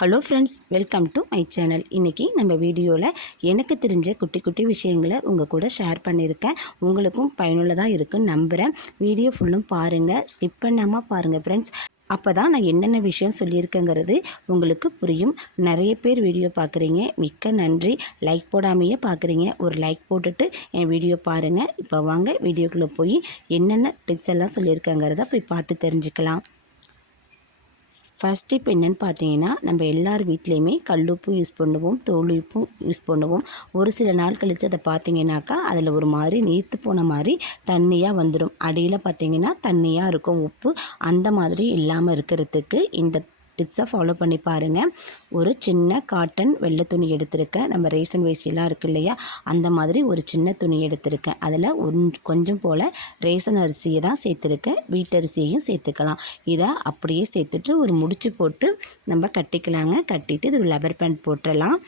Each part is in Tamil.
Hello friends welcome to my channel இன்றைக்கி நம்ம வீடியோவில் எனக்கு தெரிஞ்ச குட்டி குட்டி விஷயங்களை உங்கள் கூட ஷேர் பண்ணியிருக்கேன். உங்களுக்கும் பயனுள்ளதாக இருக்குன்னு நம்புகிறேன் வீடியோ ஃபுல்லும் பாருங்கள் ஸ்கிப் பண்ணாமல் பாருங்கள் ஃப்ரெண்ட்ஸ் அப்போ தான் நான் என்னென்ன விஷயம் சொல்லியிருக்கேங்கிறது உங்களுக்கு புரியும். நிறைய பேர் வீடியோ பார்க்குறீங்க. மிக்க நன்றி. லைக் போடாமையே பார்க்குறீங்க. ஒரு லைக் போட்டுட்டு என் வீடியோ பாருங்கள் இப்போ வாங்க வீடியோக்குள்ளே போய் என்னென்ன டிப்ஸ் எல்லாம் சொல்லியிருக்கேங்கிறத போய் பார்த்து தெரிஞ்சுக்கலாம். ஃபஸ்ட் இப்போ என்னென்னு பார்த்தீங்கன்னா நம்ம எல்லார் வீட்லேயுமே கல்லுப்பும் யூஸ் பண்ணுவோம் தோல் உப்பும் யூஸ் பண்ணுவோம். ஒரு சில நாள் கழித்து அதை பார்த்தீங்கன்னாக்கா அதில் ஒரு மாதிரி நீர்த்து போன மாதிரி தண்ணியாக வந்துடும். அடியில் பார்த்தீங்கன்னா தண்ணியாக இருக்கும் உப்பு. அந்த மாதிரி இல்லாமல் இருக்கிறதுக்கு இந்த டிப்ஸை ஃபாலோ பண்ணி பாருங்கள் ஒரு சின்ன காட்டன் வெள்ளை துணி எடுத்திருக்கேன். நம்ம ரேஷன் வேஸ்டிலாம் இருக்கு இல்லையா? அந்த மாதிரி ஒரு சின்ன துணி எடுத்திருக்கேன். அதில் ஒன் கொஞ்சம் போல் ரேஷன் அரிசியை தான் சேர்த்துருக்கேன். வீட்டரிசியையும் சேர்த்துக்கலாம். இதை அப்படியே சேர்த்துட்டு ஒரு முடிச்சு போட்டு நம்ம கட்டிக்கலாங்க. கட்டிட்டு இது லெபர் பேண்ட் போட்டுடலாம்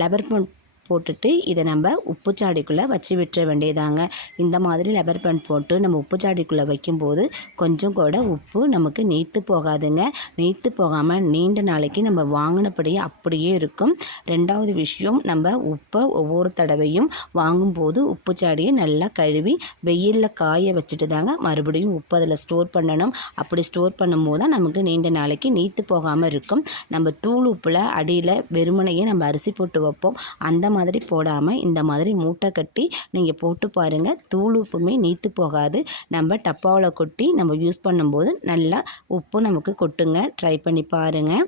லெபர் பேண்ட் போட்டுட்டு இதை நம்ம உப்பு சாடிக்குள்ளே வச்சு விட்டுற வேண்டியதாங்க. இந்த மாதிரி லெபர் பேண்ட் போட்டு நம்ம உப்பு சாடிக்குள்ளே வைக்கும்போது கொஞ்சம் கூட உப்பு நமக்கு நீத்து போகாதுங்க. நீத்து போகாமல் நீண்ட நாளைக்கு நம்ம வாங்கினபடியே அப்படியே இருக்கும். ரெண்டாவது விஷயம் நம்ம உப்பை ஒவ்வொரு தடவையும் வாங்கும்போது உப்பு சாடியை நல்லா கழுவி வெயிலில் காய வச்சுட்டு தாங்க மறுபடியும் உப்பு அதில் ஸ்டோர் பண்ணணும். அப்படி ஸ்டோர் பண்ணும்போது தான் நமக்கு நீண்ட நாளைக்கு நீத்து போகாமல் இருக்கும். நம்ம தூள் உப்பில் அடியில் வெறுமனையே நம்ம அரிசி போட்டு வைப்போம். அந்த மாதிரி மாதிரி போடாமல் இந்த மாதிரி மூட்டை கட்டி நீங்கள் போட்டு பாருங்கள் தூள் உப்புமே நீத்து போகாது. நம்ம டப்பாவில் கொட்டி நம்ம யூஸ் பண்ணும்போது நல்லா உப்பு நமக்கு கொட்டுங்க. ட்ரை பண்ணி பாருங்கள்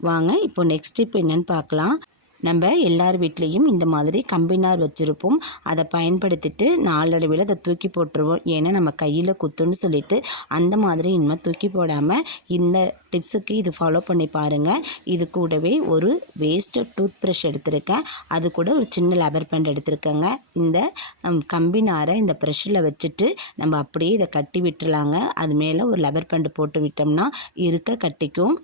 வாங்க இப்போ நெக்ஸ்ட் இப்போ என்னென்னு பார்க்கலாம். நம்ம எல்லார் வீட்லேயும் இந்த மாதிரி கம்பினார் வச்சுருப்போம். அதை பயன்படுத்திட்டு நாளடைவில் அதை தூக்கி போட்டுருவோம். ஏன்னா நம்ம கையில் குத்துன்னு சொல்லிட்டு அந்த மாதிரி இனிமேல் தூக்கி போடாமல் இந்த டிப்ஸுக்கு இது ஃபாலோ பண்ணி பாருங்கள் இது கூடவே ஒரு வேஸ்ட்டு டூத் ப்ரஷ் எடுத்திருக்கேன். அது கூட ஒரு சின்ன லெபர் பேண்ட் எடுத்திருக்கேங்க. இந்த கம்பினாரை கம்பி நாரை இந்த ப்ரெஷ்ஷில் வச்சுட்டு நம்ம அப்படியே இதை கட்டி விட்டுலாங்க அது மேலே ஒரு லெபர் பேண்ட் போட்டு விட்டோம்னா இருக்க கட்டிக்கும்.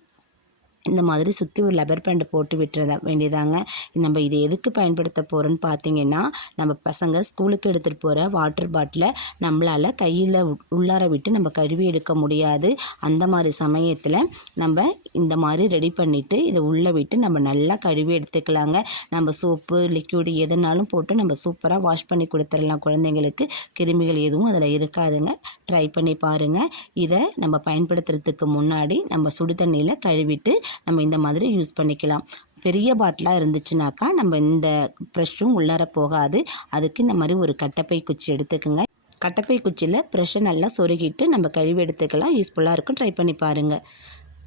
இந்த மாதிரி சுற்றி ஒரு லெபர் பேண்ட் போட்டு விட்டுறத வேண்டியதாங்க. நம்ம இது எதுக்கு பயன்படுத்த போகிறோன்னு பார்த்தீங்கன்னா நம்ம பசங்க ஸ்கூலுக்கு எடுத்துகிட்டு போகிற வாட்டர் பாட்டிலை நம்மளால் கையில் உள்ளார விட்டு நம்ம கழுவி எடுக்க முடியாது. அந்த மாதிரி சமயத்தில் நம்ம இந்த மாதிரி ரெடி பண்ணிவிட்டு இதை உள்ளே விட்டு நம்ம நல்லா கழுவி எடுத்துக்கலாங்க. நம்ம சோப்பு லிக்யூடு எதுனாலும் போட்டு நம்ம சூப்பராக வாஷ் பண்ணி கொடுத்துடலாம் குழந்தைங்களுக்கு. கிருமிகள் எதுவும் அதில் இருக்காதுங்க. ட்ரை பண்ணி பாருங்கள் இதை நம்ம பயன்படுத்துறதுக்கு முன்னாடி நம்ம சுடு தண்ணியில் கழுவிட்டு நம்ம இந்த மாதிரி யூஸ் பண்ணிக்கலாம். பெரிய பாட்டிலாக இருந்துச்சுனாக்கா நம்ம இந்த ப்ரெஷ்ஷும் உள்ளார போகாது. அதுக்கு இந்த மாதிரி ஒரு கட்டப்பை குச்சி எடுத்துக்கோங்க. கட்டப்பை குச்சியில் ப்ரெஷ்ஷை நல்லா சொருகிட்டு நம்ம கழுவி எடுத்துக்கலாம். யூஸ்ஃபுல்லாக இருக்கும். ட்ரை பண்ணி பாருங்கள்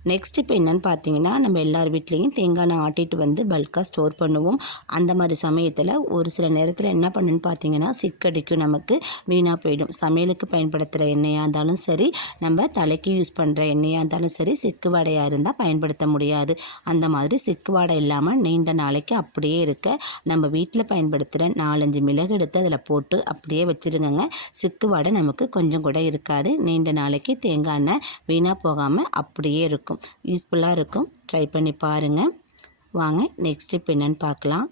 நெக்ஸ்ட் இப்போ என்னென்னு பார்த்தீங்கன்னா நம்ம எல்லார் வீட்லேயும் தேங்காய் எண்ணெய் ஆட்டிட்டு வந்து பல்காக ஸ்டோர் பண்ணுவோம். அந்த மாதிரி சமயத்தில் ஒரு சில நேரத்தில் என்ன பண்ணுன்னு பார்த்தீங்கன்னா சிக்கடிக்கும் நமக்கு வீணாக போயிடும். சமையலுக்கு பயன்படுத்துகிற எண்ணெயாக இருந்தாலும் சரி நம்ம தலைக்கு யூஸ் பண்ணுற எண்ணெயாக இருந்தாலும் சரி சிக்கு வாடையாக இருந்தால் பயன்படுத்த முடியாது. அந்த மாதிரி சிக்கு வாடை இல்லாமல் நீண்ட நாளைக்கு அப்படியே இருக்க நம்ம வீட்டில் பயன்படுத்துகிற நாலஞ்சு மிளகு எடுத்து அதில் போட்டு அப்படியே வச்சுருங்கங்க. சிக்கு வாடை நமக்கு கொஞ்சம் கூட இருக்காது. நீண்ட நாளைக்கு தேங்காய் எண்ணெய் வீணாக போகாமல் அப்படியே இருக்கும். யூஸ்ஃபுல்லாக இருக்கும். ட்ரை பண்ணி பாருங்கள் வாங்க நெக்ஸ்ட் இப்போ என்னென்னு பார்க்கலாம்.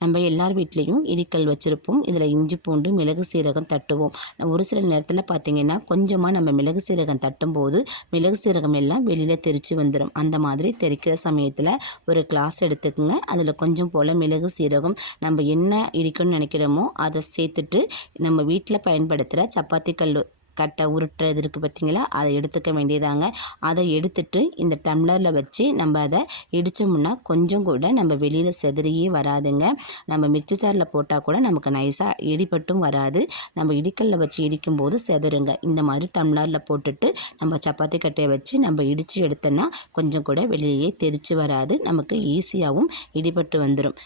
நம்ம எல்லார் வீட்லேயும் இடிக்கல் வச்சுருப்போம். இதில் இஞ்சி பூண்டு மிளகு சீரகம் தட்டுவோம். ஒரு சில நேரத்தில் பார்த்தீங்கன்னா கொஞ்சமாக நம்ம மிளகு சீரகம் தட்டும்போது மிளகு சீரகம் எல்லாம் வெளியில் தெரித்து வந்துடும் அந்த மாதிரி தெரிக்கிற சமயத்தில் ஒரு கிளாஸ் எடுத்துக்கோங்க. அதில் கொஞ்சம் போல் மிளகு சீரகம் நம்ம என்ன இடிக்கணும்னு நினைக்கிறோமோ அதை சேர்த்துட்டு நம்ம வீட்டில் பயன்படுத்துகிற சப்பாத்தி கல் கட்டை உருட்டுறது இருக்குது பார்த்தீங்களா? அதை எடுத்துக்க வேண்டியதாங்க. அதை எடுத்துட்டு இந்த டம்ளரில் வச்சு நம்ம அதை இடித்தோம்னா கொஞ்சம் கூட நம்ம வெளியில் செதறியே வராதுங்க. நம்ம மிக்சி ஜாரில் போட்டால் கூட நமக்கு நைஸாக இடிபட்டும் வராது. நம்ம இடிக்கல்ல வச்சு இடிக்கும்போது செதறுங்க. இந்த மாதிரி டம்ளரில் போட்டுட்டு நம்ம சப்பாத்தி கட்டையை வச்சு நம்ம இடித்து எடுத்தோன்னா கொஞ்சம் கூட வெளியே தெரிச்சு வராது. நமக்கு ஈஸியாகவும் இடிபட்டு வந்துடும்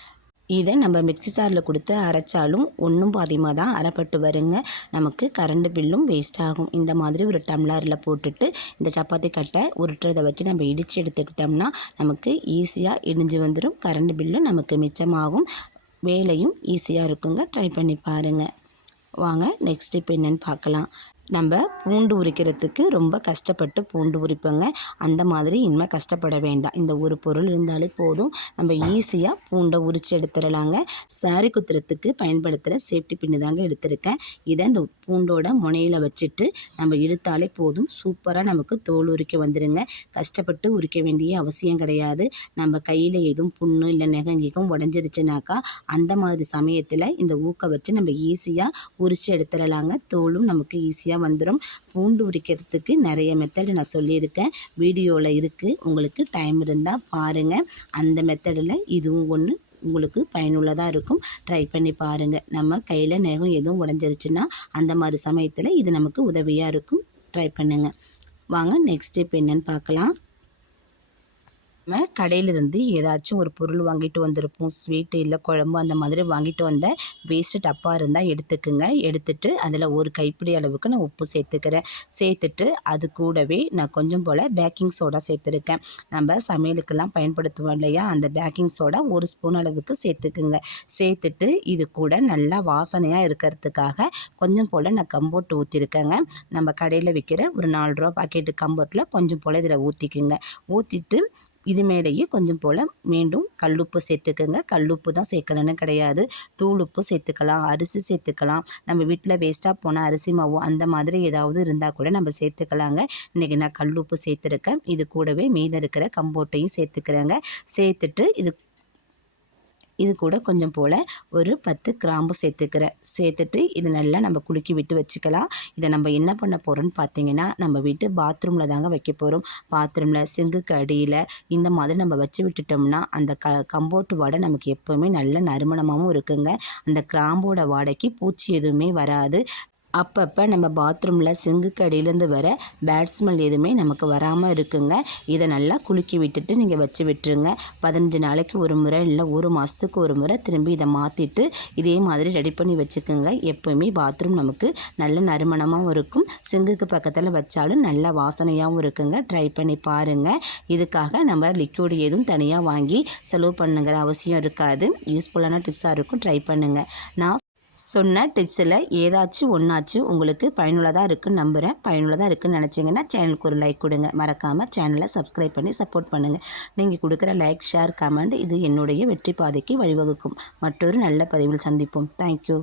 இதை நம்ம மிக்ஸி ஜாரில் கொடுத்து அரைச்சாலும் ஒன்றும் பாதியமாக தான் அரைப்பட்டு வருங்க. நமக்கு கரண்ட் பில்லும் வேஸ்ட் ஆகும். இந்த மாதிரி ஒரு டம்ளரில் போட்டுட்டு இந்த சப்பாத்தி கட்டை உருட்டுறதை வச்சு நம்ம இடித்து எடுத்துக்கிட்டோம்னா நமக்கு ஈஸியாக இடிஞ்சு வந்துடும் கரண்ட் பில்லும் நமக்கு மிச்சமாகும். வேலையும் ஈஸியாக இருக்குங்க. ட்ரை பண்ணி பாருங்கள் வாங்க நெக்ஸ்ட் இப்போ என்னென்னு பார்க்கலாம். நம்ம பூண்டு உரிக்கிறதுக்கு ரொம்ப கஷ்டப்பட்டு பூண்டு உரிப்போங்க. அந்த மாதிரி இனிமேல் கஷ்டப்பட வேண்டாம். இந்த ஒரு பொருள் இருந்தாலே போதும். நம்ம ஈஸியாக பூண்டை உரித்து எடுத்துடலாங்க சாரி குத்துறதுக்கு பயன்படுத்துகிற சேஃப்டி பின்னு தாங்க எடுத்திருக்கேன். இதை இந்த பூண்டோட முனையில் வச்சுட்டு நம்ம இழுத்தாலே போதும். சூப்பராக நமக்கு தோல் உரிக்க வந்துடுங்க கஷ்டப்பட்டு உரிக்க வேண்டிய அவசியம் கிடையாது. நம்ம கையில் எதுவும் புண்ணு இல்லை நெகங்கிக்கும் உடஞ்சிருச்சுனாக்கா அந்த மாதிரி சமயத்தில் இந்த ஊக்க வச்சு நம்ம ஈஸியாக உரித்து எடுத்துடலாங்க தோலும் நமக்கு ஈஸியாக வந்துடும் பூண்டு உரிக்கிறதுக்கு நிறைய மெத்தடு நான் சொல்லியிருக்கேன். வீடியோவில் இருக்குது உங்களுக்கு டைம் இருந்தால் பாருங்கள் அந்த மெத்தடில் இதுவும் ஒன்று உங்களுக்கு பயனுள்ளதாக இருக்கும். ட்ரை பண்ணி பாருங்கள் நம்ம கையில் நகம் எதுவும் உடஞ்சிருச்சுன்னா அந்த மாதிரி சமயத்தில் இது நமக்கு உதவியாக இருக்கும். ட்ரை பண்ணுங்கள் வாங்க நெக்ஸ்ட் ஸ்டெப் என்னன்னு பார்க்கலாம். நம்ம கடையிலிருந்து ஏதாச்சும் ஒரு பொருள் வாங்கிட்டு வந்திருப்போம். ஸ்வீட்டு இல்லை குழம்பு அந்த மாதிரி வாங்கிட்டு வந்த வேஸ்ட்டு டப்பா இருந்தால் எடுத்துக்குங்க. எடுத்துட்டு அதில் ஒரு கைப்பிடி அளவுக்கு நான் உப்பு சேர்த்துக்கிறேன். சேர்த்துட்டு அது கூடவே நான் கொஞ்சம் போல் பேக்கிங் சோடா சேர்த்துருக்கேன். நம்ம சமையலுக்கெல்லாம் பயன்படுத்துவோம் இல்லையா? அந்த பேக்கிங் சோடா ஒரு ஸ்பூன் அளவுக்கு சேர்த்துக்குங்க. சேர்த்துட்டு இது கூட நல்லா வாசனையாக இருக்கிறதுக்காக கொஞ்சம் போல் நான் கம்போட்டு ஊற்றிருக்கேங்க நம்ம கடையில் விற்கிற ஒரு நாலு ரூபா பாக்கெட்டு கம்போட்டில் கொஞ்சம் போல் இதில் ஊற்றிக்குங்க ஊற்றிட்டு இது மேலேயே கொஞ்சம் போல் மீண்டும் கல்லுப்பு சேர்த்துக்கோங்க. கல்லுப்பு தான் சேர்க்கணும்னு கிடையாது. தூள் உப்பு சேர்த்துக்கலாம் அரிசி சேர்த்துக்கலாம். நம்ம வீட்டில் வேஸ்ட்டாக போன அரிசி மாவு அந்த மாதிரி ஏதாவது இருந்தால் கூட நம்ம சேர்த்துக்கலாங்க. இன்றைக்கி நான் கல்லுப்பு சேர்த்துருக்கேன். இது கூடவே மீதம் இருக்கிற கம்போட்டையும் சேர்த்துக்கிறேங்க. சேர்த்துட்டு இது இது கூட கொஞ்சம் போல் ஒரு பத்து கிராம்பு சேர்த்துக்கிறேன் சேர்த்துட்டு இது நல்லா நம்ம குலுக்கி விட்டு வச்சுக்கலாம். இதை நம்ம என்ன பண்ண போகிறோம்னு பார்த்தீங்கன்னா நம்ம வீட்டு பாத்ரூமில் தாங்க வைக்க போகிறோம் பாத்ரூமில் சிங்குக்கு அடியில் இந்த மாதிரி நம்ம வச்சு விட்டுட்டோம்னா அந்த க கம்போட்டு வாடை நமக்கு எப்போவுமே நல்ல நறுமணமாகவும் இருக்குங்க. அந்த கிராம்போட வாடைக்கு பூச்சி எதுவுமே வராது. அப்பப்போ நம்ம பாத்ரூமில் சிங்குக்கு அடியிலேருந்து வர பேட் ஸ்மெல் எதுவுமே நமக்கு வராமல் இருக்குங்க. இதை நல்லா குலுக்கி விட்டுட்டு நீங்கள் வச்சு விட்டுருங்க. பதினஞ்சு நாளைக்கு ஒரு முறை இல்லை ஒரு மாதத்துக்கு ஒரு முறை திரும்பி இதை மாற்றிட்டு இதே மாதிரி ரெடி பண்ணி வச்சுக்கோங்க. எப்போவுமே பாத்ரூம் நமக்கு நல்ல நறுமணமாகவும் இருக்கும். சிங்குக்கு பக்கத்தில் வச்சாலும் நல்ல வாசனையாகவும் இருக்குங்க. ட்ரை பண்ணி பாருங்கள் இதுக்காக நம்ம லிக்விட் எதுவும் தனியாக வாங்கி செலவு பண்ணுங்கிற அவசியம் இருக்காது. யூஸ்ஃபுல்லான டிப்ஸாக இருக்கும். ட்ரை பண்ணுங்கள் நான் சொன்ன டிப்ஸில் ஏதாச்சும் ஒன்றாச்சும் உங்களுக்கு பயனுள்ளதாக இருக்குன்னு நம்புகிறேன் பயனுள்ளதாக இருக்குன்னு நினச்சிங்கன்னா சேனலுக்கு ஒரு லைக் கொடுங்க. மறக்காமல் சேனலை சப்ஸ்கிரைப் பண்ணி சப்போர்ட் பண்ணுங்கள் நீங்கள் கொடுக்குற லைக் ஷேர் கமெண்ட் இது என்னுடைய வெற்றி பாதைக்கு வழிவகுக்கும். மற்றொரு நல்ல பதிவில் சந்திப்போம். தேங்க்யூ